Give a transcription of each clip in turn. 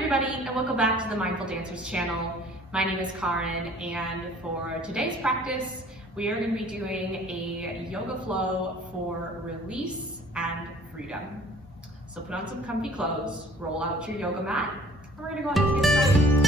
everybody, and welcome back to the Mindful Dancers channel. My name is Karin, and for today's practice, we are going to be doing a yoga flow for release and freedom. So put on some comfy clothes, roll out your yoga mat, and we're going to go ahead and get started.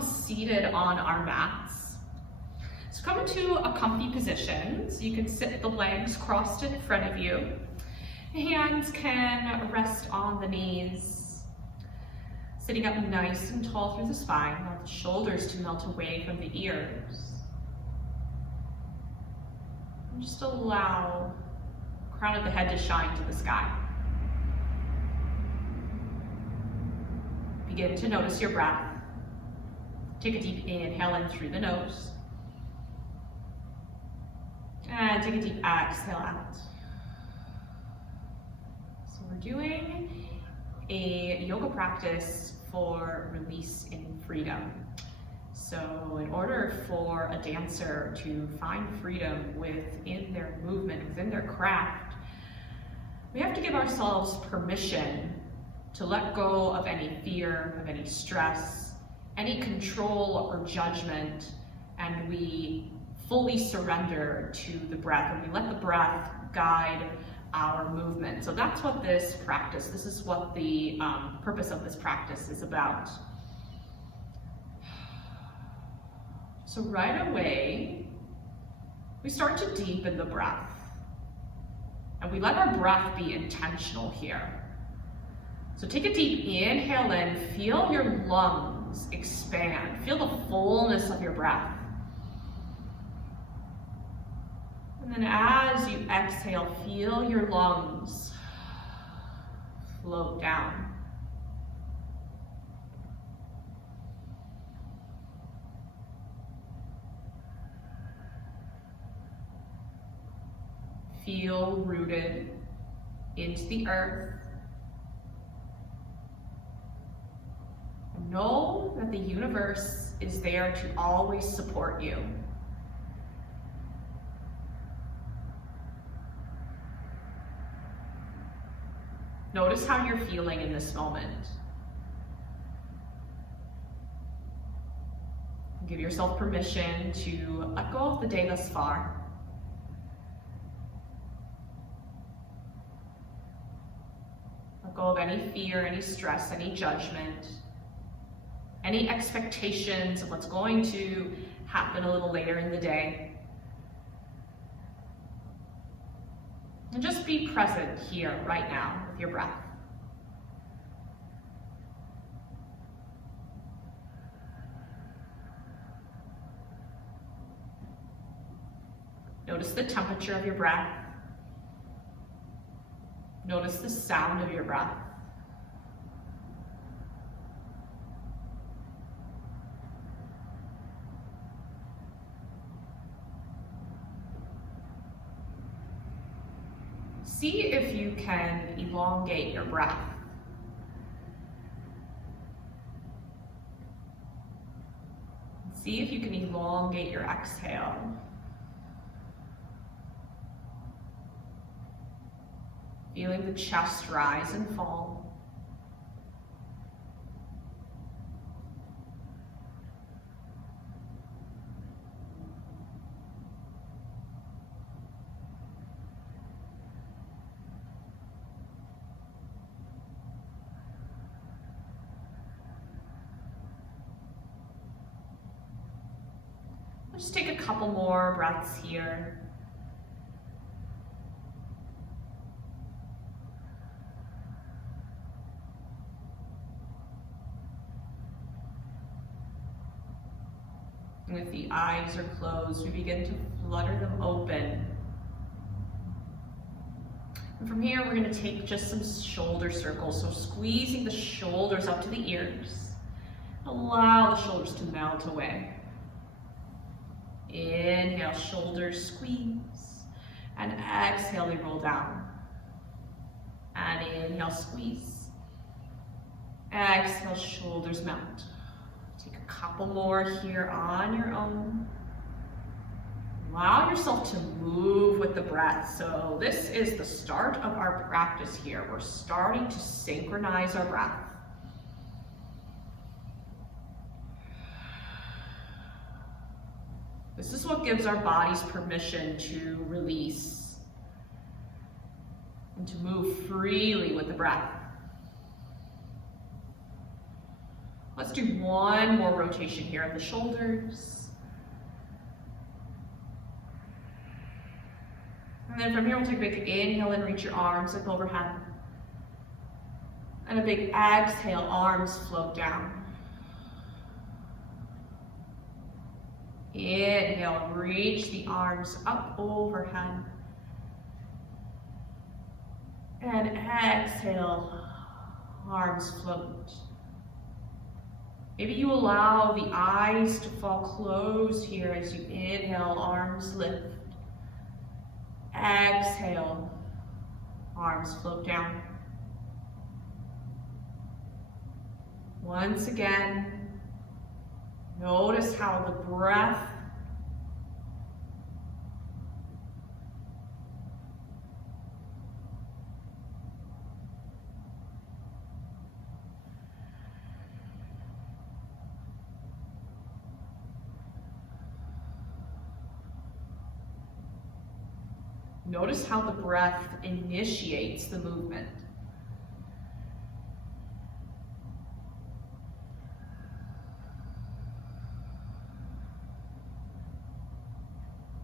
Seated on our mats. So come into a comfy position. So you can sit with the legs crossed in front of you. Hands can rest on the knees. Sitting up nice and tall through the spine. Want the shoulders to melt away from the ears. And just allow the crown of the head to shine to the sky. Begin to notice your breath. Take a deep inhale in through the nose. And take a deep exhale out. So we're doing a yoga practice for release and freedom. So in order for a dancer to find freedom within their movement, within their craft, we have to give ourselves permission to let go of any fear, of any stress, any control or judgment, and we fully surrender to the breath, and we let the breath guide our movement. So that's what this is what the purpose of this practice is about. So right away, we start to deepen the breath, and we let our breath be intentional here. So take a deep inhale in, feel your lungs expand. Feel the fullness of your breath. And then as you exhale, feel your lungs float down. Feel rooted into the earth. Know that the universe is there to always support you. Notice how you're feeling in this moment. Give yourself permission to let go of the day thus far. Let go of any fear, any stress, any judgment. Any expectations of what's going to happen a little later in the day. And just be present here, right now, with your breath. Notice the temperature of your breath. Notice the sound of your breath. See if you can elongate your breath. See if you can elongate your exhale. Feeling the chest rise and fall. Just take a couple more breaths here. And if the eyes are closed, we begin to flutter them open. And from here, we're going to take just some shoulder circles. So squeezing the shoulders up to the ears. Allow the shoulders to melt away. Inhale, shoulders squeeze, and exhale, they roll down. And inhale, squeeze, Exhale, shoulders melt. Take a couple more here on your own. Allow yourself to move with the breath. So this is the start of our practice here. We're starting to synchronize our breath. This is what gives our bodies permission to release and to move freely with the breath. Let's do one more rotation here of the shoulders. And then from here, we'll take a big inhale and reach your arms up overhead. And a big exhale, arms float down. Inhale, reach the arms up overhead. And exhale, arms float. Maybe you allow the eyes to fall closed here as you inhale, arms lift. Exhale, arms float down. Once again, notice how the breath initiates the movement.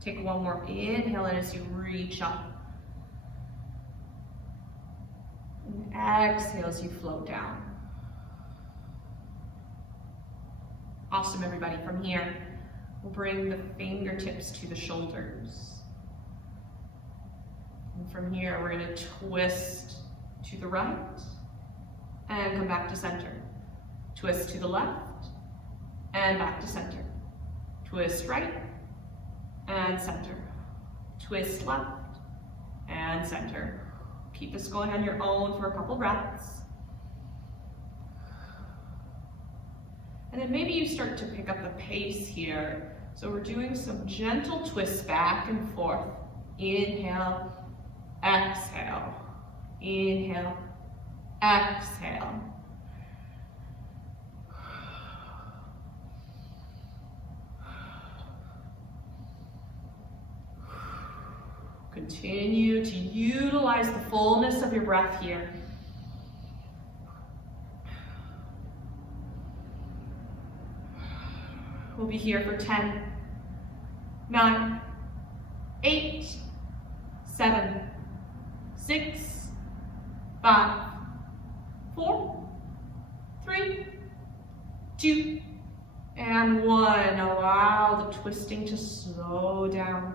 Take one more inhale in as you reach up. And exhale as you float down. Awesome, everybody. From here, we'll bring the fingertips to the shoulders. And from here, we're going to twist to the right and come back to center. Twist to the left and back to center. Twist right and center. Twist left and center. Keep this going on your own for a couple breaths. And then maybe you start to pick up the pace here. So we're doing some gentle twists back and forth. Inhale, exhale. Inhale, exhale. Continue to utilize the fullness of your breath here. We'll be here for 10, 9, 8, 7, 6, 5, 4, 3, 2, and 1. Allow the twisting to slow down.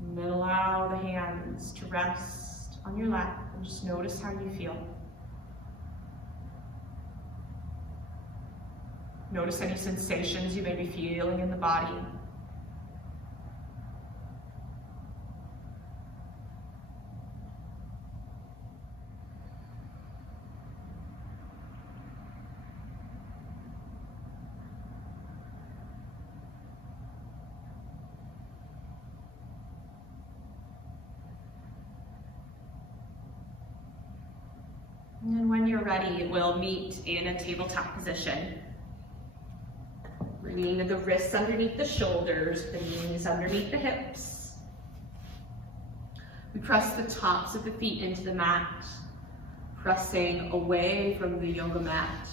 And then allow the hands to rest on your lap and just notice how you feel. Notice any sensations you may be feeling in the body. And then when you're ready, we'll meet in a tabletop position. Bringing the wrists underneath the shoulders, the knees underneath the hips. We press the tops of the feet into the mat, pressing away from the yoga mat.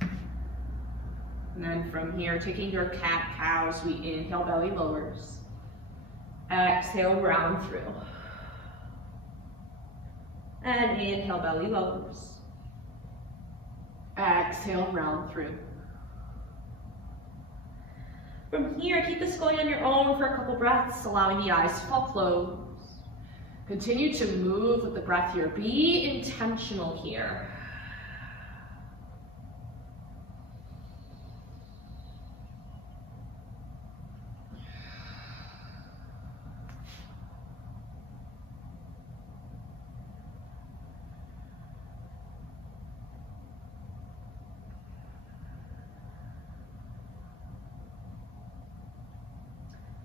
And then from here, taking your cat-cows, we inhale, belly lowers. Exhale, round through. And inhale, belly lowers. Exhale, round through. From here, keep this going on your own for a couple breaths, allowing the eyes to fall closed. Continue to move with the breath here. Be intentional here.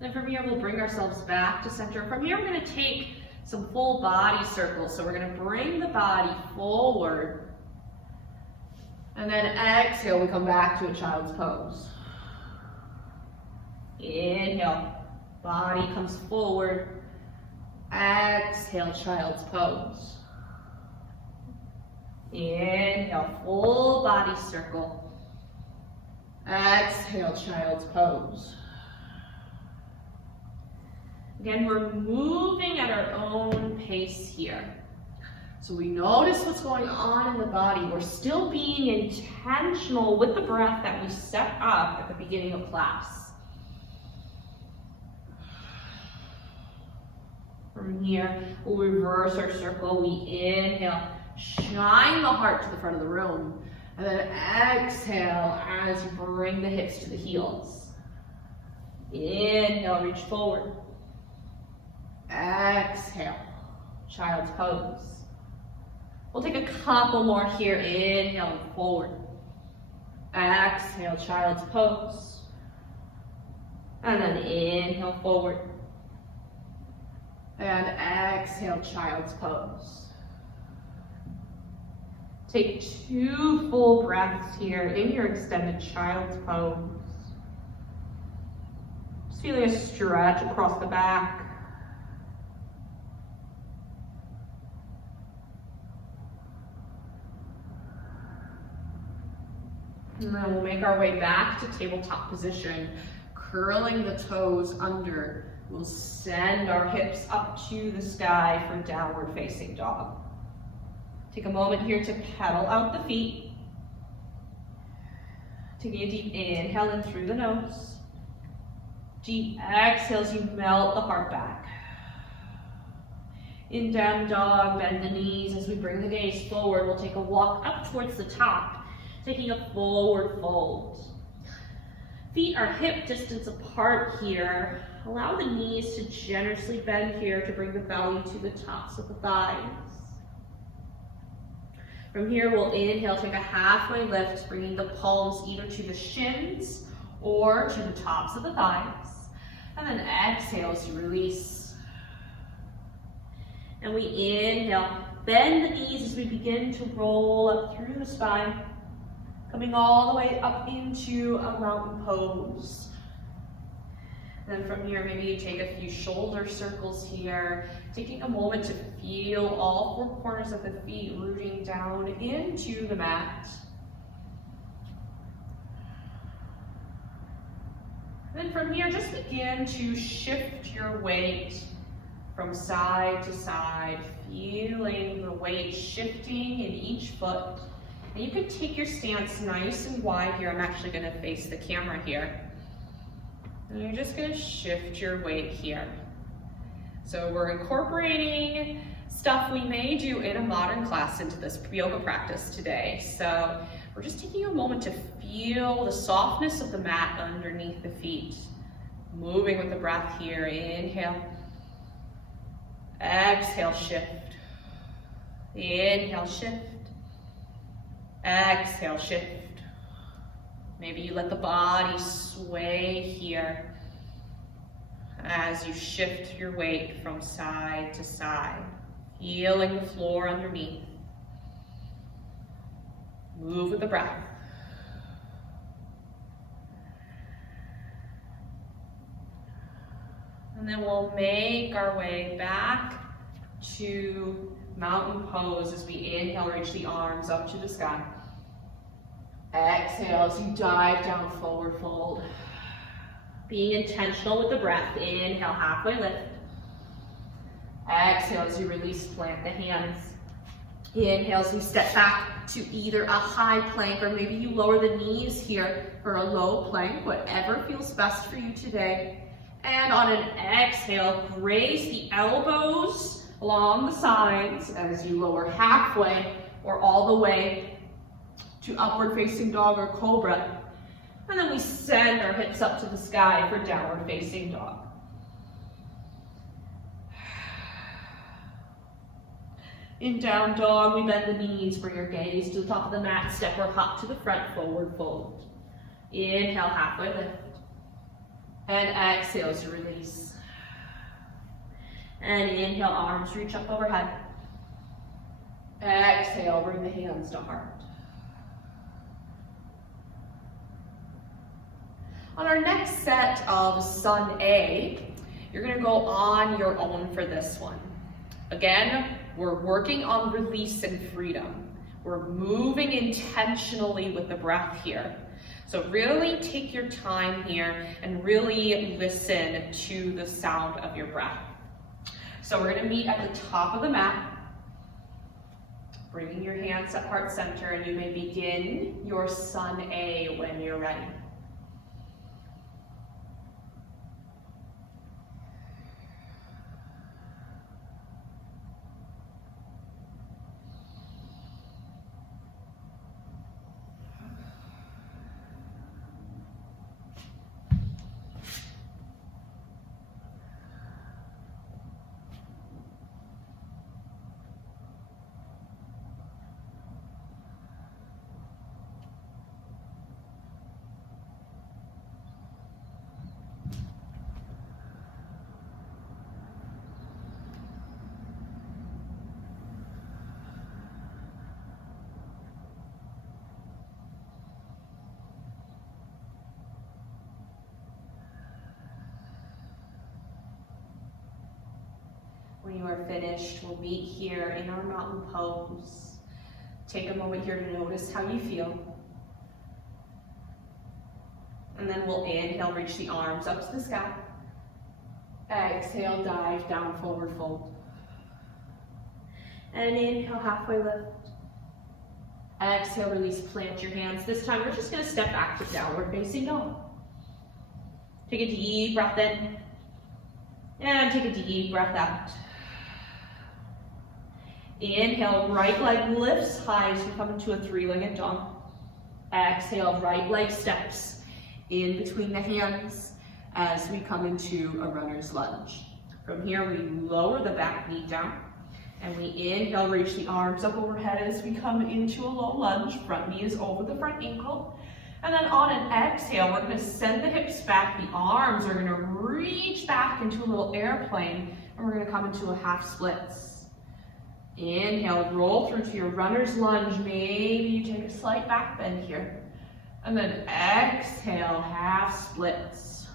Then from here, we'll bring ourselves back to center. From here, we're going to take some full body circles. So we're going to bring the body forward. And then exhale, we come back to a child's pose. Inhale, body comes forward. Exhale, child's pose. Inhale, full body circle. Exhale, child's pose. Again, we're moving at our own pace here. So we notice what's going on in the body. We're still being intentional with the breath that we set up at the beginning of class. From here, we'll reverse our circle. We inhale, shine the heart to the front of the room. And then exhale as you bring the hips to the heels. Inhale, reach forward. Exhale, child's pose. We'll take a couple more here. Inhale, forward. Exhale, child's pose. And then inhale, forward. And exhale, child's pose. Take 2 full breaths here in your extended child's pose. Just feeling a stretch across the back. And then we'll make our way back to tabletop position, curling the toes under. We'll send our hips up to the sky for downward facing dog. Take a moment here to pedal out the feet. Taking a deep inhale in through the nose. Deep exhale as you melt the heart back. In down dog, bend the knees as we bring the gaze forward. We'll take a walk up towards the top, taking a forward fold. Feet are hip distance apart here. Allow the knees to generously bend here to bring the belly to the tops of the thighs. From here, we'll inhale, take a halfway lift, bringing the palms either to the shins or to the tops of the thighs. And then exhale as you release. And we inhale, bend the knees as we begin to roll up through the spine, coming all the way up into a mountain pose. Then from here, maybe you take a few shoulder circles here, taking a moment to feel all 4 corners of the feet rooting down into the mat. Then from here, just begin to shift your weight from side to side, feeling the weight shifting in each foot. And you can take your stance nice and wide here. I'm actually going to face the camera here. And you're just going to shift your weight here. So we're incorporating stuff we may do in a modern class into this yoga practice today. So we're just taking a moment to feel the softness of the mat underneath the feet. Moving with the breath here. Inhale. Exhale, shift. Inhale, shift. Exhale, shift. Maybe you let the body sway here as you shift your weight from side to side, feeling the floor underneath. Move with the breath. And then we'll make our way back to mountain pose as we inhale, reach the arms up to the sky. Exhale as you dive down, forward fold. Being intentional with the breath. Inhale, halfway lift. Exhale as you release, plant the hands. Inhale as you step back to either a high plank or maybe you lower the knees here for a low plank, whatever feels best for you today. And on an exhale, raise the elbows along the sides as you lower halfway or all the way to upward facing dog or cobra. And then we send our hips up to the sky for downward facing dog. In down dog, we bend the knees, bring your gaze to the top of the mat, step or hop to the front, forward fold. Inhale, halfway lift. And exhale as you release. And inhale, arms reach up overhead. Exhale, bring the hands to heart. On our next set of Sun A, you're gonna go on your own for this one. Again, we're working on release and freedom. We're moving intentionally with the breath here. So really take your time here and really listen to the sound of your breath. So we're gonna meet at the top of the mat, bringing your hands at heart center, and you may begin your Sun A when you're ready. When you are finished, we'll meet here in our mountain pose. Take a moment here to notice how you feel. And then we'll inhale, reach the arms up to the sky. Exhale, dive down, forward fold. And inhale, halfway lift. Exhale, release, plant your hands. This time we're just gonna step back to downward facing dog. Take a deep breath in. And take a deep breath out. Inhale, right leg lifts high as you come into a three-legged dog. Exhale, right leg steps in between the hands as we come into a runner's lunge. From here, we lower the back knee down, and we inhale, reach the arms up overhead as we come into a low lunge. Front knee is over the front ankle. And then on an exhale, we're gonna send the hips back. The arms are gonna reach back into a little airplane, and we're gonna come into a half splits. Inhale, roll through to your runner's lunge. Maybe you take a slight back bend here. And then exhale, half splits.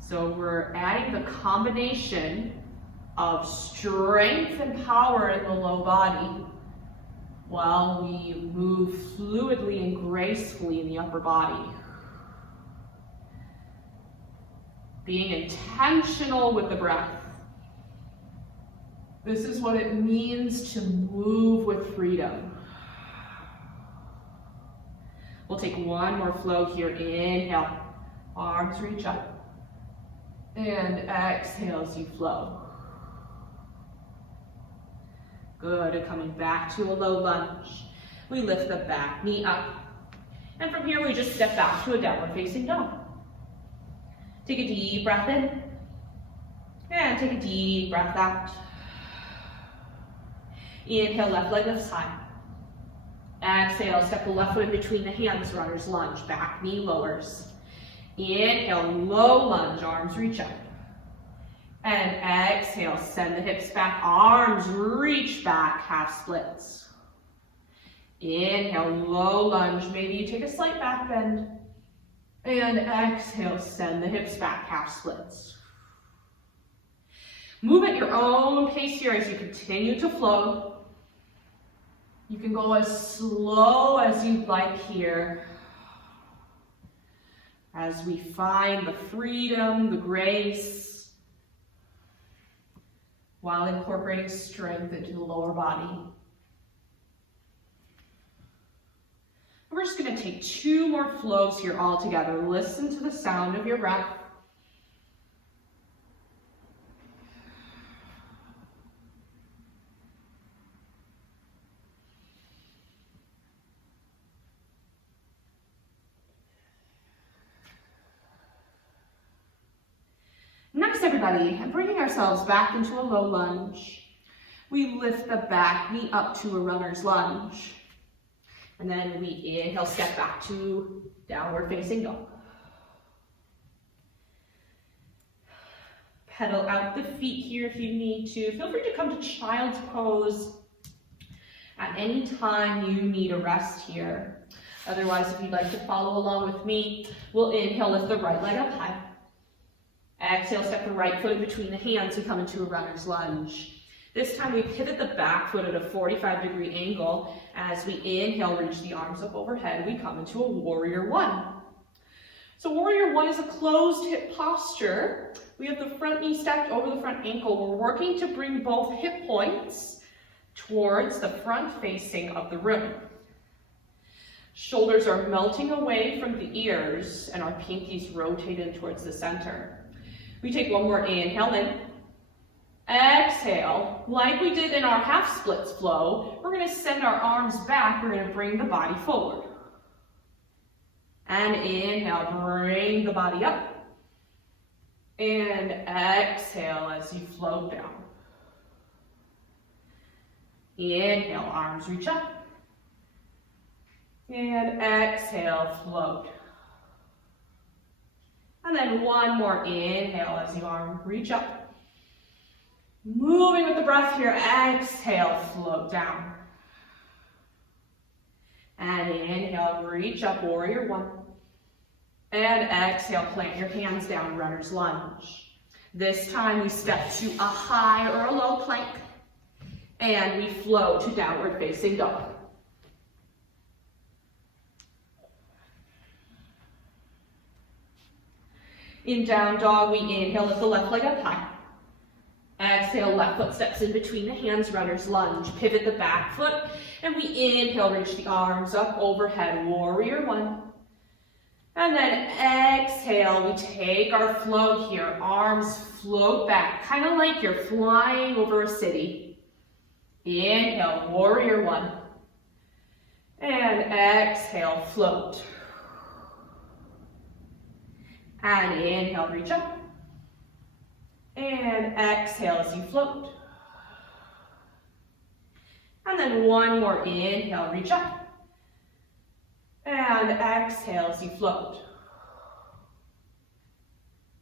So we're adding the combination of strength and power in the low body while we move fluidly and gracefully in the upper body. Being intentional with the breath. This is what it means to move with freedom. We'll take one more flow here. Inhale, arms reach up. And exhale as you flow. Good, and coming back to a low lunge. We lift the back knee up. And from here, we just step back to a downward facing dog. Take a deep breath in. And take a deep breath out. Inhale, left leg lifts high. Exhale, step the left foot in between the hands, runner's lunge, back knee lowers. Inhale, low lunge, arms reach up. And exhale, send the hips back, arms reach back, half splits. Inhale, low lunge, maybe you take a slight back bend. And exhale, send the hips back, half splits. Move at your own pace here as you continue to flow. You can go as slow as you'd like here. As we find the freedom, the grace, while incorporating strength into the lower body. We're just going to take two more flows here all together. Listen to the sound of your breath. Next, everybody, and bringing ourselves back into a low lunge. We lift the back knee up to a runner's lunge. And then we inhale, step back to downward facing dog. Pedal out the feet here if you need to. Feel free to come to child's pose at any time you need a rest here. Otherwise, if you'd like to follow along with me, we'll inhale, lift the right leg up high. Exhale, step the right foot in between the hands and come into a runner's lunge. This time we pivot the back foot at a 45-degree angle. As we inhale, reach the arms up overhead, we come into a warrior one. So warrior one is a closed hip posture. We have the front knee stacked over the front ankle. We're working to bring both hip points towards the front facing of the room. Shoulders are melting away from the ears and our pinkies rotated towards the center. We take one more inhale in. Exhale, like we did in our half splits flow, we're going to send our arms back. We're going to bring the body forward. And inhale, bring the body up. And exhale as you float down. Inhale, arms reach up. And exhale, float. And then one more inhale as you arm reach up. Moving with the breath here, exhale, float down. And inhale, reach up, warrior one. And exhale, plant your hands down, runner's lunge. This time we step to a high or a low plank. And we float to downward facing dog. In down dog, we inhale, lift the left leg up high. Exhale, left foot steps in between the hands, runner's lunge. Pivot the back foot, and we inhale, reach the arms up overhead, warrior one. And then exhale, we take our flow here. Arms float back, kind of like you're flying over a city. Inhale, warrior one. And exhale, float. And inhale, reach up. And exhale as you float. And then one more inhale, reach up. And exhale as you float.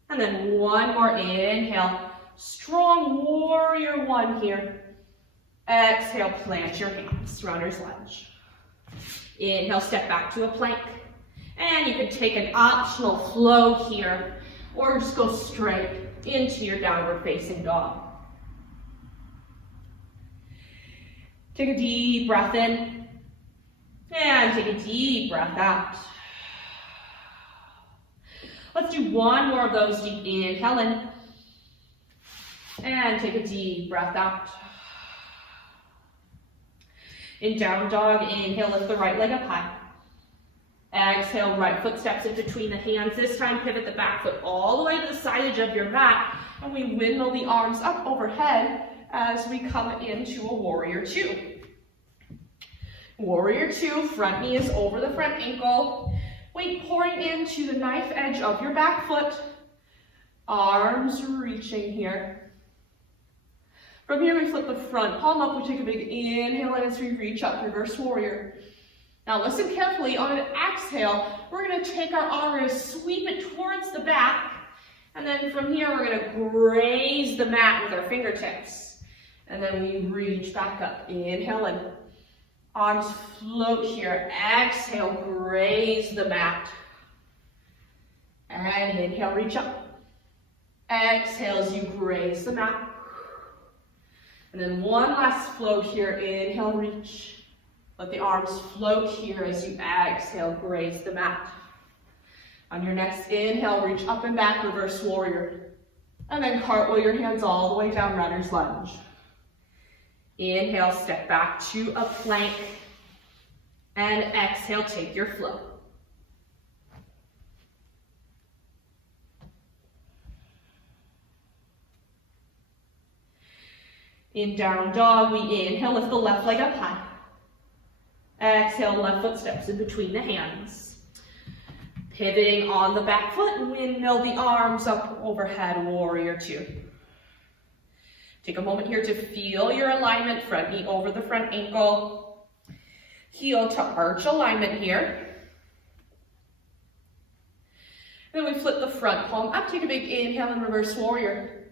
And then one more inhale, strong warrior one here. Exhale, plant your hands, runner's lunge. Inhale, step back to a plank. And you can take an optional flow here, or just go straight into your downward facing dog. Take a deep breath in, and take a deep breath out. Let's do one more of those. Deep inhale in, and take a deep breath out. In down dog, inhale, lift the right leg up high. Exhale, right foot steps in between the hands. This time, pivot the back foot all the way to the side edge of your mat, and we windmill the arms up overhead as we come into a warrior two. Warrior two, front knee is over the front ankle. Weight pouring into the knife edge of your back foot. Arms reaching here. From here, we flip the front palm up. We take a big inhale as we reach up, reverse warrior. Now listen carefully, on an exhale, we're going to take our arm and sweep it towards the back, and then from here we're going to graze the mat with our fingertips. And then we reach back up, inhale in, arms float here, exhale, graze the mat. And inhale, reach up. Exhale as you graze the mat. And then one last float here, inhale, reach. Let the arms float here as you exhale, graze the mat. On your next inhale, reach up and back, reverse warrior. And then cartwheel your hands all the way down, runner's lunge. Inhale, step back to a plank. And exhale, take your flow. In down dog, we inhale, lift the left leg up high. Exhale, left foot steps in between the hands. Pivoting on the back foot, windmill the arms up overhead, warrior two. Take a moment here to feel your alignment, front knee over the front ankle. Heel to arch alignment here. Then we flip the front palm up, take a big inhale and reverse warrior.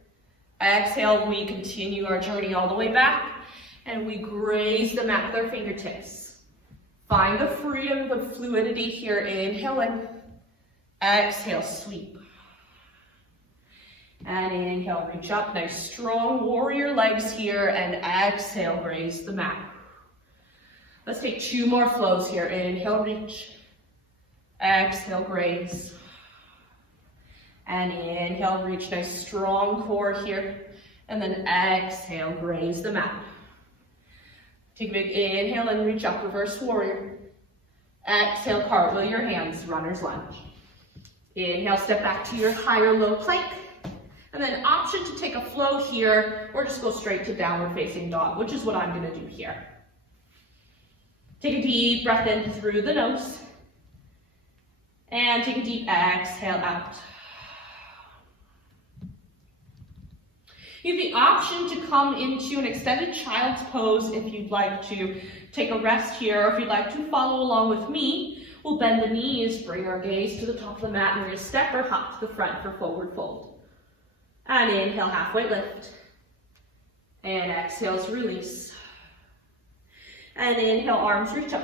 Exhale, we continue our journey all the way back, and we graze the mat with our fingertips. Find the freedom, the fluidity here. Inhale in. Exhale, sweep. And inhale, reach up. Nice strong warrior legs here, and exhale, graze the mat. Let's take 2 more flows here. Inhale, reach. Exhale, graze. And inhale, reach. Nice strong core here. And then exhale, graze the mat. Take a big inhale and reach up, reverse warrior. Exhale, cartwheel your hands, runner's lunge. Inhale, step back to your higher low plank. And then option to take a flow here, or just go straight to downward facing dog, which is what I'm gonna do here. Take a deep breath in through the nose. And take a deep exhale out. You have the option to come into an extended child's pose if you'd like to take a rest here, or if you'd like to follow along with me. We'll bend the knees, bring our gaze to the top of the mat, and we're gonna step or hop to the front for forward fold. And inhale, halfway lift. And exhales, release. And inhale, arms reach up.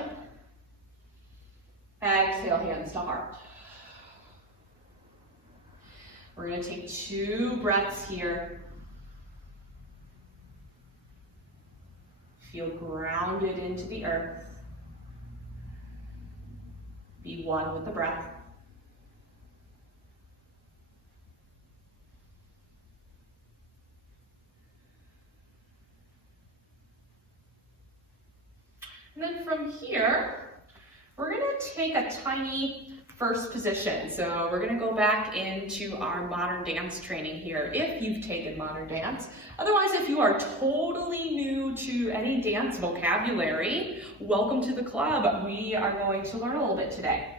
Exhale, hands to heart. We're gonna take 2 breaths here. Feel grounded into the earth. Be one with the breath. And then from here, we're gonna take a tiny first position. So we're gonna go back into our modern dance training here, if you've taken modern dance. Otherwise, if you are totally new to any dance vocabulary, welcome to the club. We are going to learn a little bit today.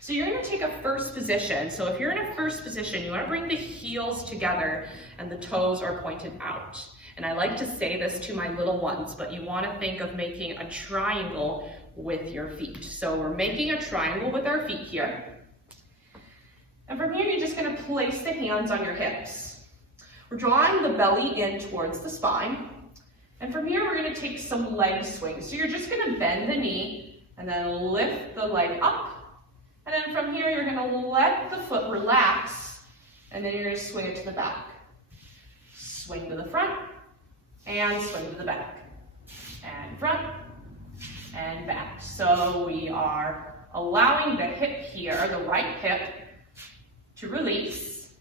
So you're gonna take a first position. So if you're in a first position, you wanna bring the heels together and the toes are pointed out. And I like to say this to my little ones, but you want to think of making a triangle with your feet. So we're making a triangle with our feet here. And from here, you're just going to place the hands on your hips. We're drawing the belly in towards the spine. And from here, we're going to take some leg swings. So you're just going to bend the knee and then lift the leg up. And then from here, you're going to let the foot relax. And then you're going to swing it to the back. Swing to the front. And swing to the back, and front, and back. So we are allowing the hip here, the right hip, to release.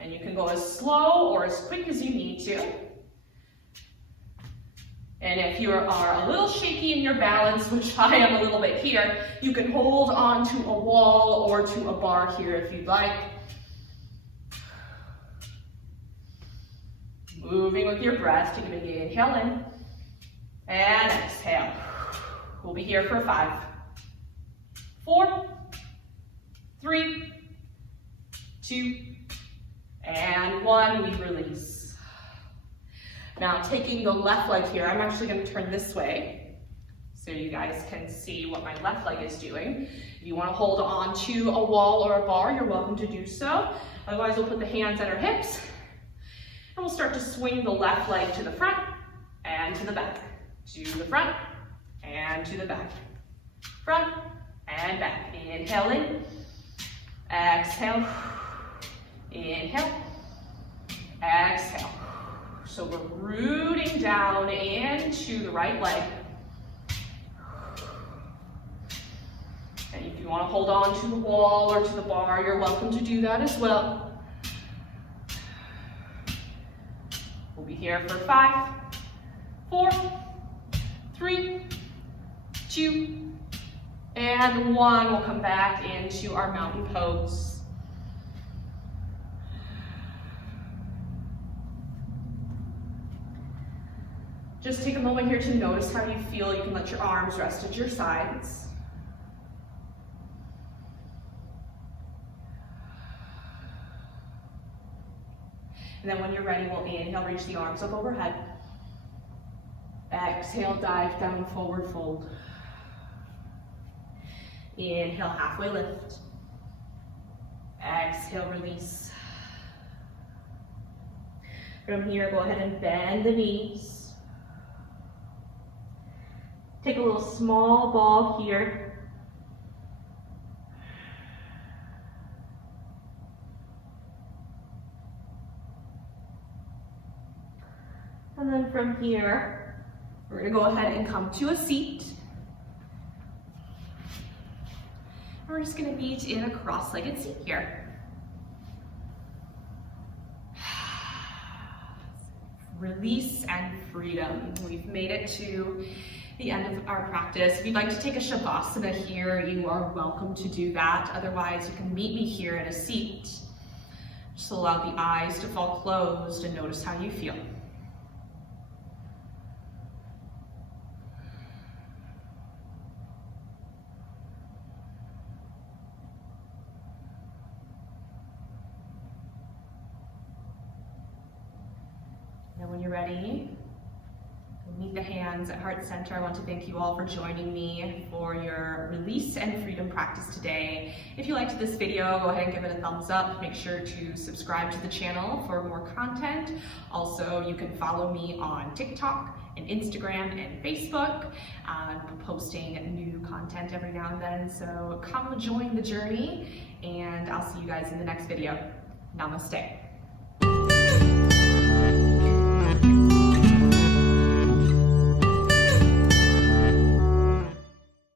And you can go as slow or as quick as you need to. And if you are a little shaky in your balance, which I am a little bit here, you can hold onto a wall or to a bar here if you'd like. Moving with your breath, take a big inhale in, and exhale. We'll be here for 5, 4, 3, 2, and 1, we release. Now taking the left leg here, I'm actually going to turn this way so you guys can see what my left leg is doing. If you want to hold on to a wall or a bar, you're welcome to do so. Otherwise, we'll put the hands at our hips. And we'll start to swing the left leg to the front and to the back. To the front and to the back. Front and back. Inhale in. Exhale. Inhale. Exhale. So we're rooting down into the right leg. And if you want to hold on to the wall or to the bar, you're welcome to do that as well. We'll be here for 5, 4, 3, 2, and 1. We'll come back into our mountain pose. Just take a moment here to notice how you feel. You can let your arms rest at your sides. And then when you're ready, we'll inhale, reach the arms up overhead. Exhale, dive down, forward fold. Inhale, halfway lift. Exhale, release. From here, go ahead and bend the knees. Take a little small ball here. And then from here, we're gonna go ahead and come to a seat. We're just gonna meet in a cross-legged seat here. Release and freedom. We've made it to the end of our practice. If you'd like to take a shavasana here, you are welcome to do that. Otherwise, you can meet me here in a seat. Just allow the eyes to fall closed and notice how you feel. Now when you're ready, meet the hands at heart center. I want to thank you all for joining me for your release and freedom practice today. If you liked this video, go ahead and give it a thumbs up. Make sure to subscribe to the channel for more content. Also, you can follow me on TikTok and Instagram and Facebook. I'm posting new content every now and then, so come join the journey, and I'll see you guys in the next video. Namaste.